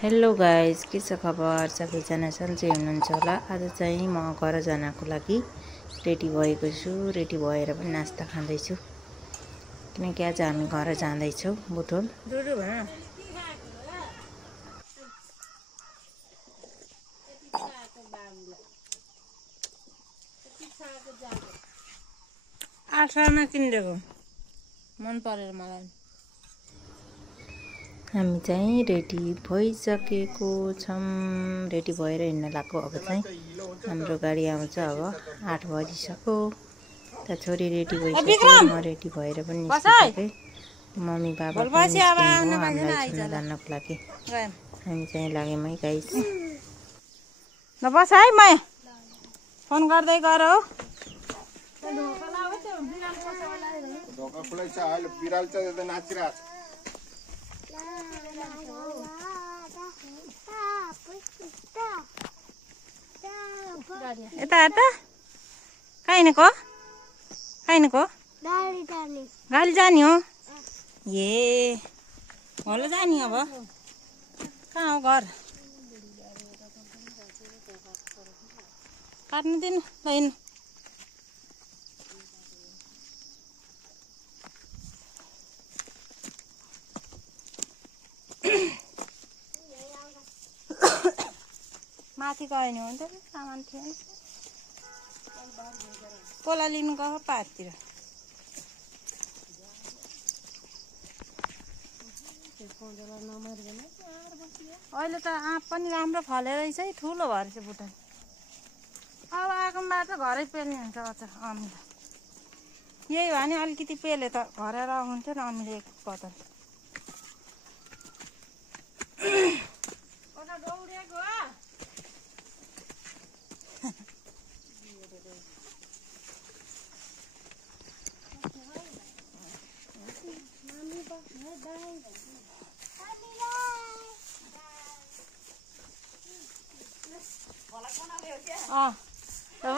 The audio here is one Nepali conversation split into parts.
हेलो गाइज, के छ खबर? सबैजना सन्चै हुनुहुन्छ होला। आज चाहिँ म घर जानको लागि रेडी भएको छु। रेडी भएर पनि नास्ता खाँदैछु किनकि आज हामी घर जाँदैछौँ बुटोल। आशामा किनेको मन परेर मलाई। हामी चाहिँ रेडी भइसकेको छौँ। रेडी भएर हिँड्न लाग्यो। अब चाहिँ हाम्रो गाडी आउँछ। अब 8 बजिसक्यो। त छोरी रेडी भइसक्यो, म रेडी भएर पनि निस्किसकेँ। मम्मी बाबा पनि निस्किनुभयो हामीलाई छुन जानको लागि। हामी चाहिँ लाग्यौँ है गाइस। ल बस है, म फोन गर्दै गर हो। ढोका खुलै छ, अहिले बिराल चाहिँ नाचिरहेको छ। यता यता काइनको गाडी जाने हो। ए होला जाने। अब कहाँ हो घर? काट्नु दिनु ल हिँड्नु। माथि गयो नि हुन्थ्यो, सामान थिएन। कोला लिनु गयो पाहाडतिर। अहिले त आँप पनि राम्रो फलेर रहेछ है, ठुलो भएर चाहिँ बुटन। अब आएको बाटो घरै पेल्ने हुन्छ अचार अमिलो। यही भने अलिकति पेले त घरेर हुन्थ्यो नि अमिलो एक बदल।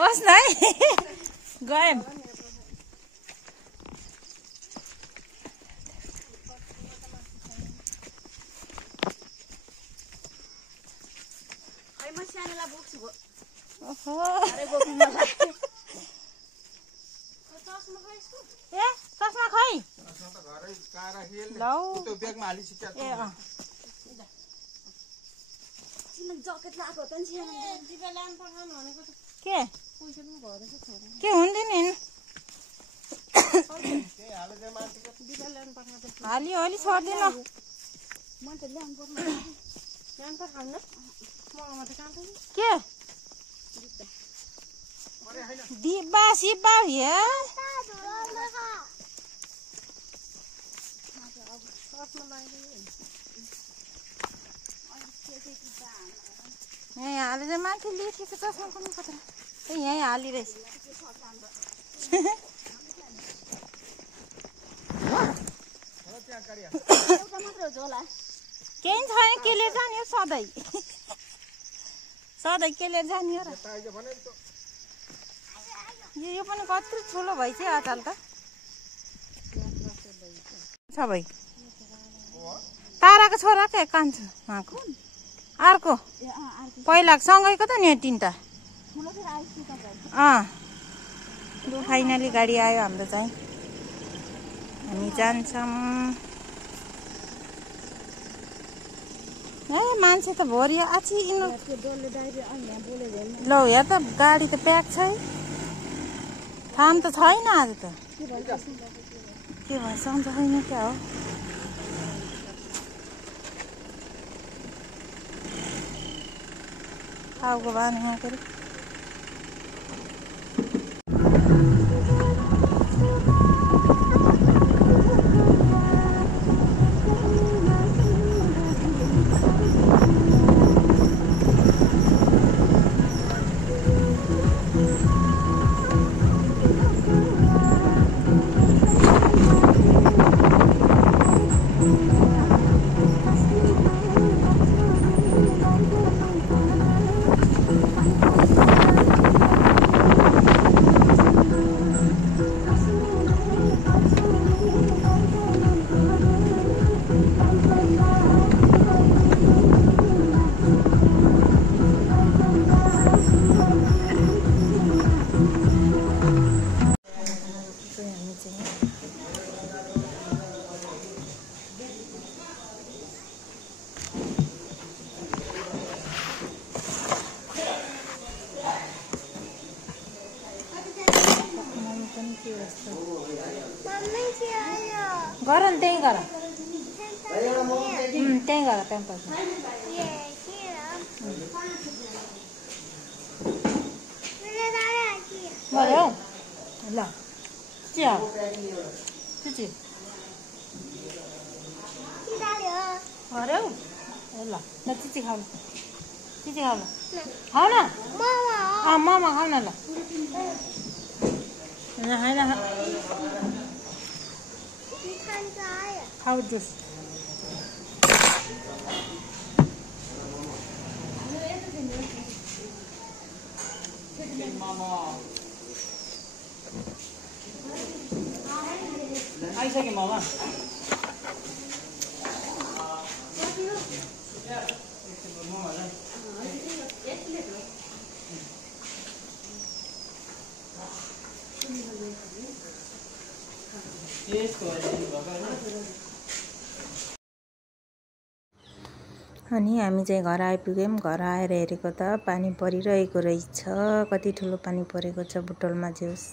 बस न है, गयौँ। चस्मा खै के हुँदैन नि हाली अलि छोड्दिन। के डिब्बा सिब्बा हे यहीँ हालेर माथि लेखेको चस्मा पनि कता यहीँ हालिरहेछ। केही छैन, के लिएर जाने हो? सधैँ सधैँ के लिएर जाने हो र? यो पनि कत्रो ठुलो भइसक्यो आजकल त। छ भाइ ताराको छोरा के कान्छ उहाँको अर्को पहिला सँगैको त नि तिनवटा। लु फाइनली गाडी आयो हाम्रो चाहिँ। हामी जान्छौँ। ए मान्छे त भोरि आछि ल यहाँ त गाडी त प्याक छ है। थाम त छैन आज त। के भन्छ छैन क्या हो? टाउको बाँध्नु यहाँ के अरे। त्यहीँ गर त्यहीँ गर प्याम्पर्स गऱ्यौ ल चिया चिची गऱ्यौ ए ल चिची खाऊ चिची खाऊ ल खाऊ न ममा खाऊ न ल होइन खाऊ जुस आइसक्यो मामा अनि हामी चाहिँ घर आइपुग्यौँ। घर आएर हेरेको त पानी परिरहेको रहेछ। कति ठुलो पानी परेको छ बुटोलमा। जेहोस्